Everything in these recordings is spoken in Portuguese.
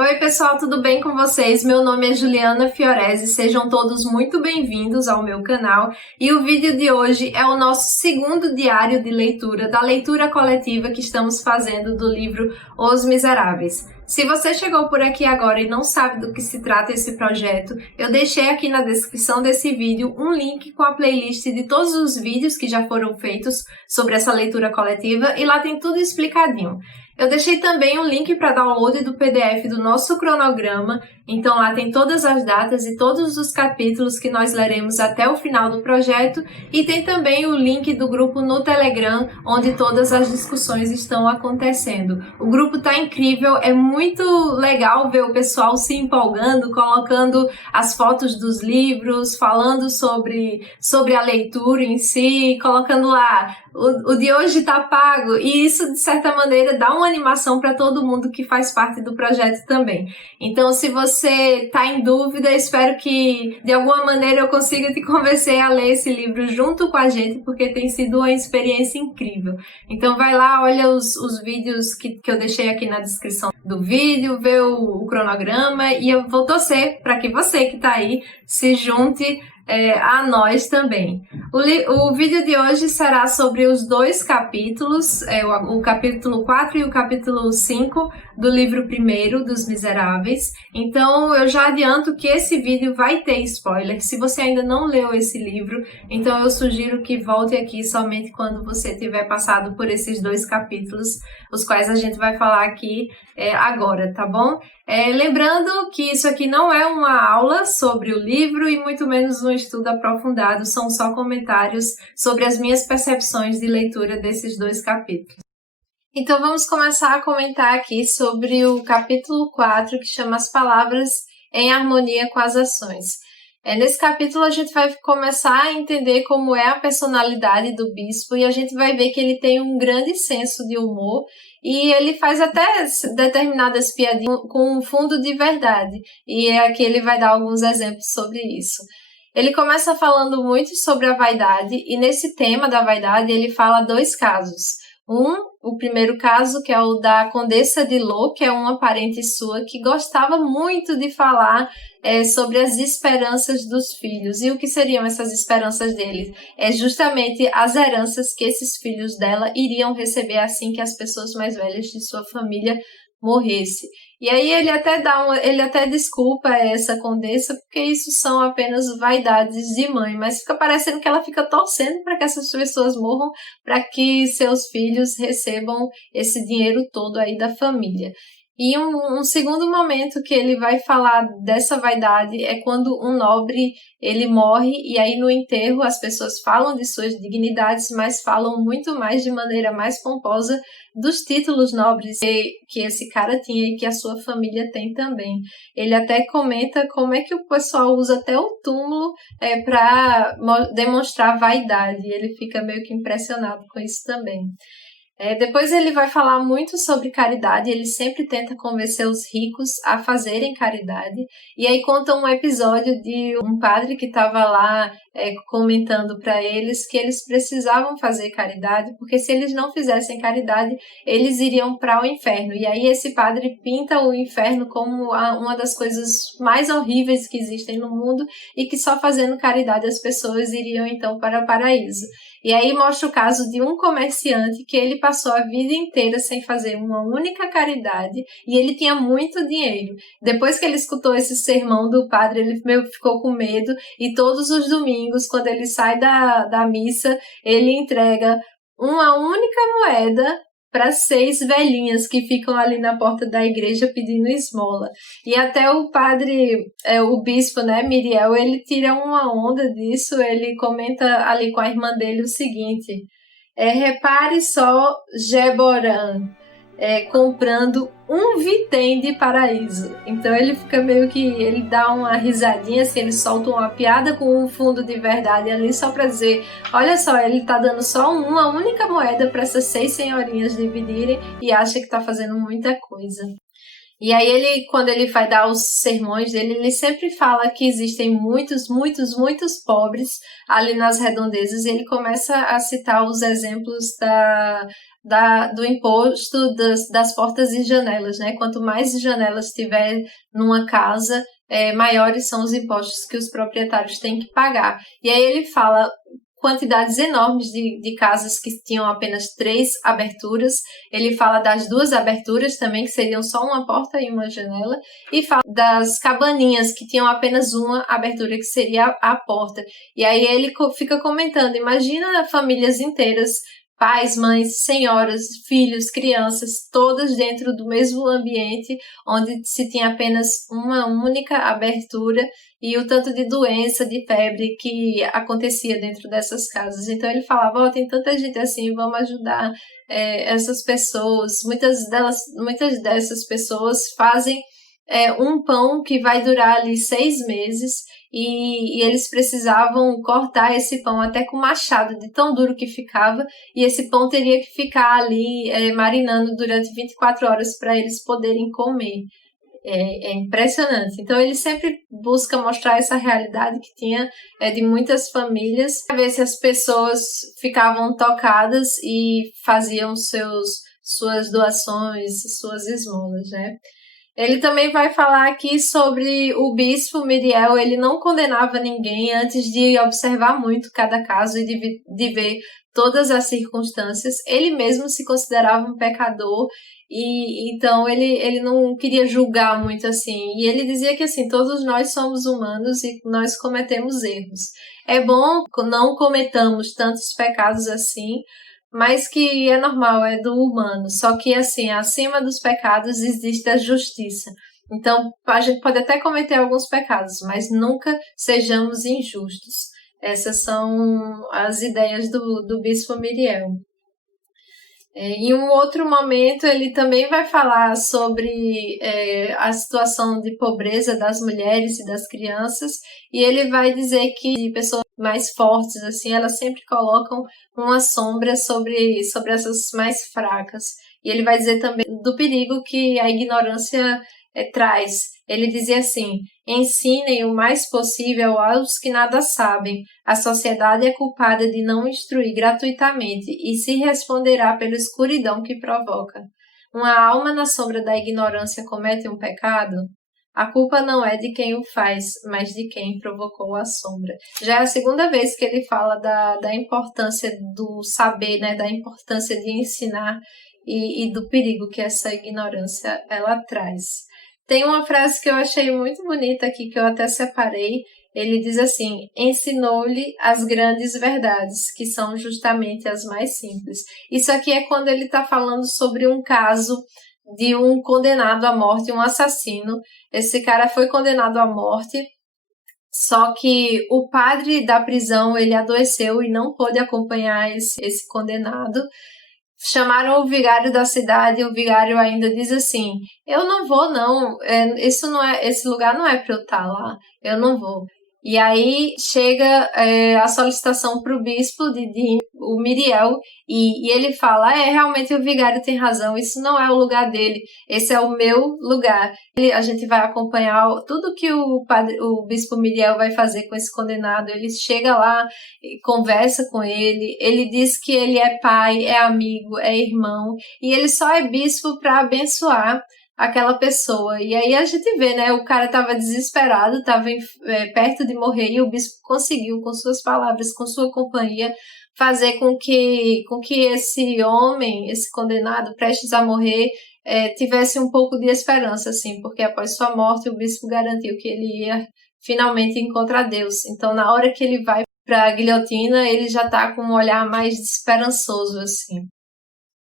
Oi pessoal, tudo bem com vocês? Meu nome é Juliana Fiorese, sejam todos muito bem-vindos ao meu canal e o vídeo de hoje é o nosso segundo diário de leitura da leitura coletiva que estamos fazendo do livro Os Miseráveis. Se você chegou por aqui agora e não sabe do que se trata esse projeto, eu deixei aqui na descrição desse vídeo um link com a playlist de todos os vídeos que já foram feitos sobre essa leitura coletiva e lá tem tudo explicadinho. Eu deixei também um link para download do PDF do nosso cronograma, então lá tem todas as datas e todos os capítulos que nós leremos até o final do projeto e tem também o link do grupo no Telegram, onde todas as discussões estão acontecendo. O grupo está incrível, é muito legal ver o pessoal se empolgando, colocando as fotos dos livros, falando sobre a leitura em si, colocando lá o de hoje tá pago, e isso de certa maneira dá uma animação para todo mundo que faz parte do projeto também. Então, se você tá em dúvida, espero que de alguma maneira eu consiga te convencer a ler esse livro junto com a gente, porque tem sido uma experiência incrível. Então vai lá, olha os vídeos que eu deixei aqui na descrição do vídeo, vê o cronograma, e eu vou torcer para que você que tá aí se junte a nós também. O vídeo de hoje será sobre os dois capítulos, o capítulo 4 e o capítulo 5 do livro primeiro dos Miseráveis. Então eu já adianto que esse vídeo vai ter spoiler. Se você ainda não leu esse livro, então eu sugiro que volte aqui somente quando você tiver passado por esses dois capítulos, os quais a gente vai falar aqui agora, tá bom? Lembrando que isso aqui não é uma aula sobre o livro e muito menos um estudo aprofundado, são só comentários sobre as minhas percepções de leitura desses dois capítulos. Então vamos começar a comentar aqui sobre o capítulo 4, que chama As Palavras em Harmonia com as Ações. Nesse capítulo a gente vai começar a entender como é a personalidade do bispo e a gente vai ver que ele tem um grande senso de humor e ele faz até determinadas piadinhas com um fundo de verdade. E aqui ele vai dar alguns exemplos sobre isso. Ele começa falando muito sobre a vaidade e nesse tema da vaidade ele fala dois casos. O primeiro caso, que é o da Condessa de Lô, que é uma parente sua que gostava muito de falar sobre as esperanças dos filhos. E o que seriam essas esperanças dele? É justamente as heranças que esses filhos dela iriam receber assim que as pessoas mais velhas de sua família morressem. E aí ele até desculpa essa condessa, porque isso são apenas vaidades de mãe, mas fica parecendo que ela fica torcendo para que essas pessoas morram, para que seus filhos recebam esse dinheiro todo aí da família. E um segundo momento que ele vai falar dessa vaidade é quando um nobre ele morre e aí no enterro as pessoas falam de suas dignidades, mas falam muito mais de maneira mais pomposa dos títulos nobres que esse cara tinha e que a sua família tem também. Ele até comenta como é que o pessoal usa até o túmulo para demonstrar vaidade. Ele fica meio que impressionado com isso também. Depois ele vai falar muito sobre caridade, ele sempre tenta convencer os ricos a fazerem caridade, e aí conta um episódio de um padre que estava lá comentando para eles que eles precisavam fazer caridade, porque se eles não fizessem caridade, eles iriam para o inferno, e aí esse padre pinta o inferno como uma das coisas mais horríveis que existem no mundo, e que só fazendo caridade as pessoas iriam então para o paraíso. E aí mostra o caso de um comerciante que ele passou a vida inteira sem fazer uma única caridade e ele tinha muito dinheiro. Depois que ele escutou esse sermão do padre, ele meio que ficou com medo e todos os domingos, quando ele sai da missa, ele entrega uma única moeda para 6 velhinhas que ficam ali na porta da igreja pedindo esmola. E até o padre, o bispo, né, Miriel, ele tira uma onda disso, ele comenta ali com a irmã dele o seguinte: repare só Jeborã comprando um vitém de paraíso. Então ele fica meio que, ele dá uma risadinha, assim, ele solta uma piada com um fundo de verdade ali só para dizer, olha só, ele tá dando só uma única moeda para essas 6 senhorinhas dividirem e acha que tá fazendo muita coisa. E aí ele, quando ele vai dar os sermões dele, ele sempre fala que existem muitos pobres ali nas redondezas, e ele começa a citar os exemplos do imposto das portas e janelas, né? Quanto mais janelas tiver numa casa, maiores são os impostos que os proprietários têm que pagar. E aí ele fala quantidades enormes de casas que tinham apenas 3 aberturas. Ele fala das 2 aberturas também, que seriam só uma porta e uma janela. E fala das cabaninhas, que tinham apenas uma abertura, que seria a porta. E aí ele fica comentando, imagina famílias inteiras, pais, mães, senhoras, filhos, crianças, todas dentro do mesmo ambiente, onde se tinha apenas uma única abertura e o tanto de doença, de febre que acontecia dentro dessas casas. Então ele falava, tem tanta gente assim, vamos ajudar essas pessoas. Muitas dessas pessoas fazem um pão que vai durar ali 6 meses e eles precisavam cortar esse pão até com machado, de tão duro que ficava, e esse pão teria que ficar ali marinando durante 24 horas para eles poderem comer. É impressionante. Então ele sempre busca mostrar essa realidade que tinha de muitas famílias, para ver se as pessoas ficavam tocadas e faziam suas doações, suas esmolas, né? Ele também vai falar aqui sobre o bispo Myriel. Ele não condenava ninguém antes de observar muito cada caso e de ver todas as circunstâncias. Ele mesmo se considerava um pecador e então ele não queria julgar muito assim. E ele dizia que assim, todos nós somos humanos e nós cometemos erros. É bom que não cometamos tantos pecados assim, mas que é normal, é do humano. Só que, assim, acima dos pecados existe a justiça. Então, a gente pode até cometer alguns pecados, mas nunca sejamos injustos. Essas são as ideias do Bispo Myriel. Em um outro momento, ele também vai falar sobre a situação de pobreza das mulheres e das crianças, e ele vai dizer que pessoas mais fortes, assim, elas sempre colocam uma sombra sobre essas mais fracas. E ele vai dizer também do perigo que a ignorância traz. Ele dizia assim: ensinem o mais possível aos que nada sabem. A sociedade é culpada de não instruir gratuitamente e se responderá pela escuridão que provoca. Uma alma na sombra da ignorância comete um pecado? A culpa não é de quem o faz, mas de quem provocou a sombra. Já é a segunda vez que ele fala da importância do saber, né, da importância de ensinar e do perigo que essa ignorância ela traz. Tem uma frase que eu achei muito bonita aqui, que eu até separei. Ele diz assim: ensinou-lhe as grandes verdades, que são justamente as mais simples. Isso aqui é quando ele está falando sobre um caso de um condenado à morte, um assassino. Esse cara foi condenado à morte, só que o padre da prisão, ele adoeceu e não pôde acompanhar esse condenado. Chamaram o vigário da cidade e o vigário ainda diz assim: eu não vou não, esse lugar não é para eu estar lá, eu não vou. E aí chega a solicitação para o bispo de o Myriel e ele fala: realmente o vigário tem razão, isso não é o lugar dele, esse é o meu lugar. A gente vai acompanhar tudo que o bispo Myriel vai fazer com esse condenado. Ele chega lá, conversa com ele diz que ele é pai, é amigo, é irmão, e ele só é bispo para abençoar aquela pessoa. E aí a gente vê, né, o cara estava desesperado, estava perto de morrer, e o bispo conseguiu, com suas palavras, com sua companhia, fazer com que esse homem, esse condenado, prestes a morrer, tivesse um pouco de esperança, assim, porque após sua morte o bispo garantiu que ele ia finalmente encontrar Deus. Então, na hora que ele vai para a guilhotina, ele já está com um olhar mais esperançoso, assim.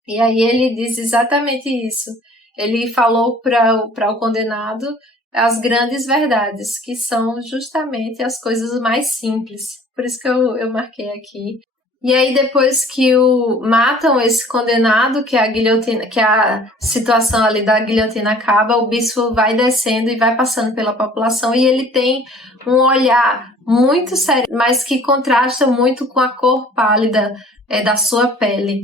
E aí ele diz exatamente isso. Ele falou para o condenado as grandes verdades, que são justamente as coisas mais simples. Por isso que eu marquei aqui. E aí, depois que matam esse condenado, que a guilhotina, que a situação ali da guilhotina acaba, o bispo vai descendo e vai passando pela população, e ele tem um olhar muito sério, mas que contrasta muito com a cor pálida da sua pele.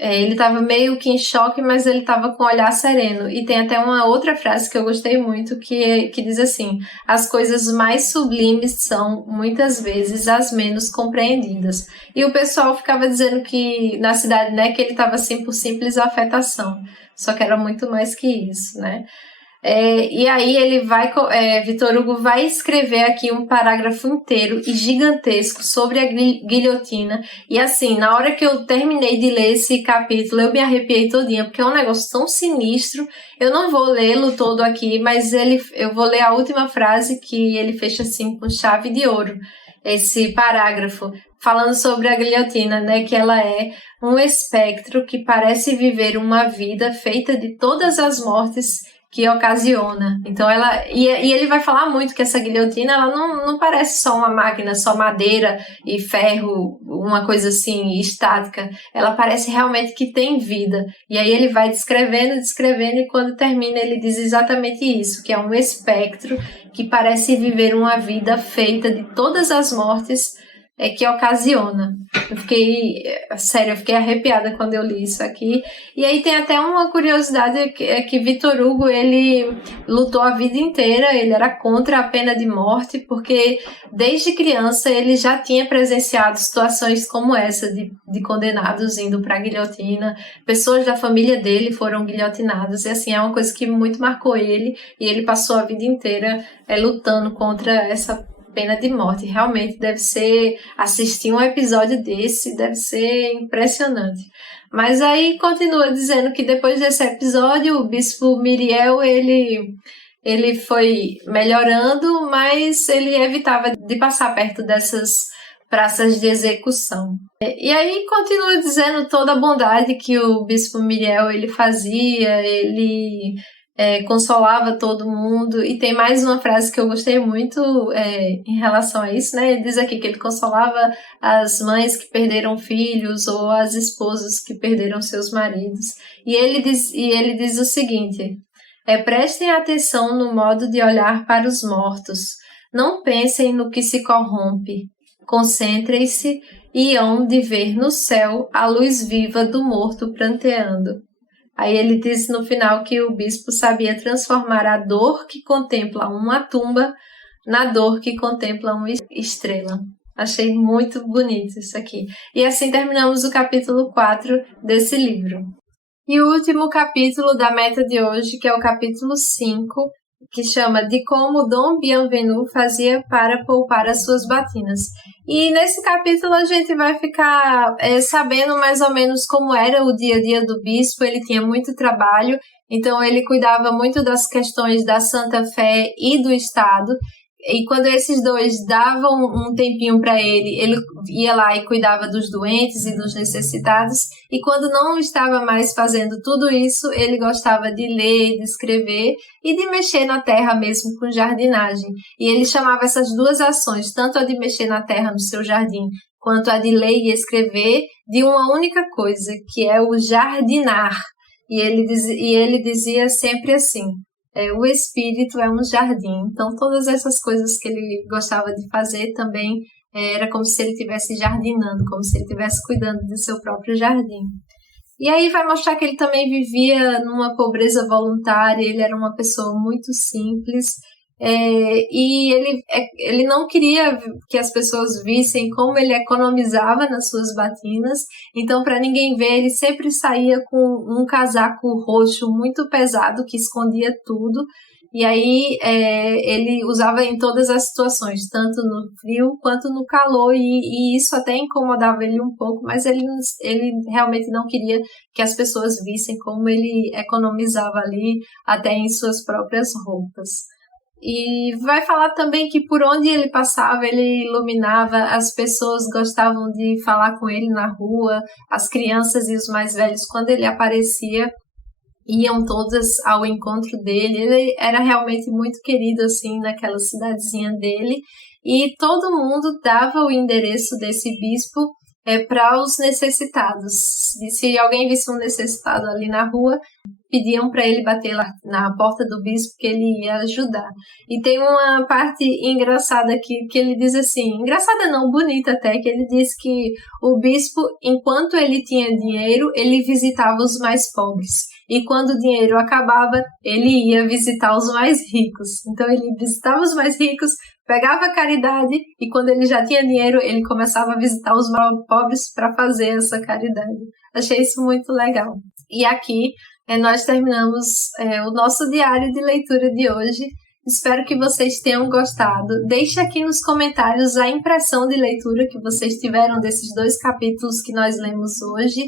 Ele estava meio que em choque, mas ele estava com o olhar sereno. E tem até uma outra frase que eu gostei muito, que diz assim: as coisas mais sublimes são, muitas vezes, as menos compreendidas. E o pessoal ficava dizendo que, na cidade, né, que ele estava assim por simples afetação. Só que era muito mais que isso, né? E aí Victor Hugo vai escrever aqui um parágrafo inteiro e gigantesco sobre a guilhotina. E assim, na hora que eu terminei de ler esse capítulo, eu me arrepiei todinha, porque é um negócio tão sinistro. Eu não vou lê-lo todo aqui, mas eu vou ler a última frase que ele fecha assim com chave de ouro. Esse parágrafo, falando sobre a guilhotina, né, que ela é um espectro que parece viver uma vida feita de todas as mortes que ocasiona. Então e ele vai falar muito que essa guilhotina ela não parece só uma máquina, só madeira e ferro, uma coisa assim estática. Ela parece realmente que tem vida. E aí ele vai descrevendo e quando termina ele diz exatamente isso, que é um espectro que parece viver uma vida feita de todas as mortes que ocasiona. Eu fiquei arrepiada quando eu li isso aqui. E aí tem até uma curiosidade que Victor Hugo, ele lutou a vida inteira, ele era contra a pena de morte, porque desde criança ele já tinha presenciado situações como essa, de condenados indo para a guilhotina, pessoas da família dele foram guilhotinadas, e assim, é uma coisa que muito marcou ele, e ele passou a vida inteira lutando contra essa pena de morte. Realmente deve ser, assistir um episódio desse deve ser impressionante. Mas aí continua dizendo que depois desse episódio o bispo Myriel ele foi melhorando, mas ele evitava de passar perto dessas praças de execução. E aí continua dizendo toda a bondade que o bispo Myriel ele fazia, ele consolava todo mundo. E tem mais uma frase que eu gostei muito em relação a isso, né? Ele diz aqui que ele consolava as mães que perderam filhos ou as esposas que perderam seus maridos. E ele diz o seguinte: prestem atenção no modo de olhar para os mortos. Não pensem no que se corrompe. Concentrem-se e hão de ver no céu a luz viva do morto pranteando. Aí ele diz no final que o bispo sabia transformar a dor que contempla uma tumba na dor que contempla uma estrela. Achei muito bonito isso aqui. E assim terminamos o capítulo 4 desse livro. E o último capítulo da meta de hoje, que é o capítulo 5, que chama De Como Dom Bienvenu Fazia para Poupar as Suas Batinas. E nesse capítulo a gente vai ficar sabendo mais ou menos como era o dia a dia do bispo. Ele tinha muito trabalho, então ele cuidava muito das questões da Santa Fé e do Estado. E quando esses dois davam um tempinho para ele ia lá e cuidava dos doentes e dos necessitados. E quando não estava mais fazendo tudo isso, ele gostava de ler, de escrever e de mexer na terra mesmo com jardinagem. E ele chamava essas duas ações, tanto a de mexer na terra no seu jardim, quanto a de ler e escrever, de uma única coisa, que é o jardinar. E ele dizia sempre assim: o espírito é um jardim. Então todas essas coisas que ele gostava de fazer também era como se ele estivesse jardinando, como se ele estivesse cuidando do seu próprio jardim. E aí vai mostrar que ele também vivia numa pobreza voluntária, ele era uma pessoa muito simples, e ele não queria que as pessoas vissem como ele economizava nas suas batinas. Então, para ninguém ver, ele sempre saía com um casaco roxo muito pesado que escondia tudo. E aí ele usava em todas as situações, tanto no frio quanto no calor, e isso até incomodava ele um pouco, mas ele realmente não queria que as pessoas vissem como ele economizava ali, até em suas próprias roupas. E vai falar também que por onde ele passava, ele iluminava, as pessoas gostavam de falar com ele na rua, as crianças e os mais velhos, quando ele aparecia, iam todas ao encontro dele. Ele era realmente muito querido assim naquela cidadezinha dele, e todo mundo dava o endereço desse bispo para os necessitados. E se alguém visse um necessitado ali na rua, pediam para ele bater lá na porta do bispo que ele ia ajudar. E tem uma parte engraçada aqui que ele diz assim, engraçada não, bonita até, que ele diz que o bispo, enquanto ele tinha dinheiro, ele visitava os mais pobres. E quando o dinheiro acabava, ele ia visitar os mais ricos. Então ele visitava os mais ricos, pegava a caridade e quando ele já tinha dinheiro, ele começava a visitar os mais pobres para fazer essa caridade. Achei isso muito legal. E aqui nós terminamos o nosso diário de leitura de hoje. Espero que vocês tenham gostado. Deixe aqui nos comentários a impressão de leitura que vocês tiveram desses 2 capítulos que nós lemos hoje.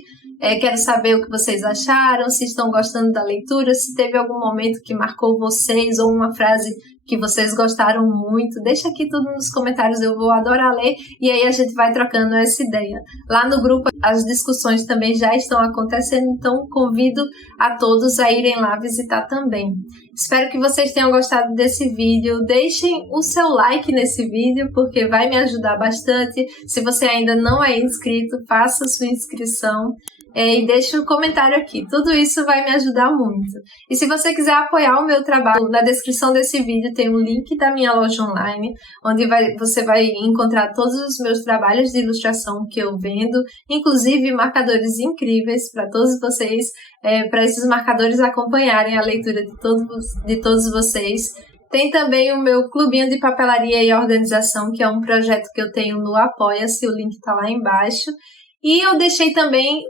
Quero saber o que vocês acharam, se estão gostando da leitura, se teve algum momento que marcou vocês ou uma frase que vocês gostaram muito. Deixa aqui tudo nos comentários, eu vou adorar ler e aí a gente vai trocando essa ideia. Lá no grupo as discussões também já estão acontecendo, então convido a todos a irem lá visitar também. Espero que vocês tenham gostado desse vídeo. Deixem o seu like nesse vídeo, porque vai me ajudar bastante. Se você ainda não é inscrito, faça sua inscrição. E deixe um comentário aqui. Tudo isso vai me ajudar muito. E se você quiser apoiar o meu trabalho, na descrição desse vídeo tem um link da minha loja online, onde você vai encontrar todos os meus trabalhos de ilustração que eu vendo, inclusive marcadores incríveis para todos vocês, para esses marcadores acompanharem a leitura de todos vocês. Tem também o meu clubinho de papelaria e organização, que é um projeto que eu tenho no Apoia-se, o link está lá embaixo. E eu deixei também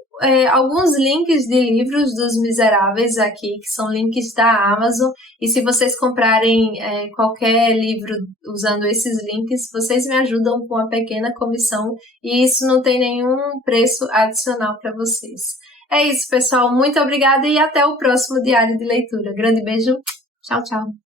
alguns links de livros dos Miseráveis aqui, que são links da Amazon. E se vocês comprarem qualquer livro usando esses links, vocês me ajudam com uma pequena comissão. E isso não tem nenhum preço adicional para vocês. É isso, pessoal. Muito obrigada e até o próximo Diário de Leitura. Grande beijo. Tchau, tchau.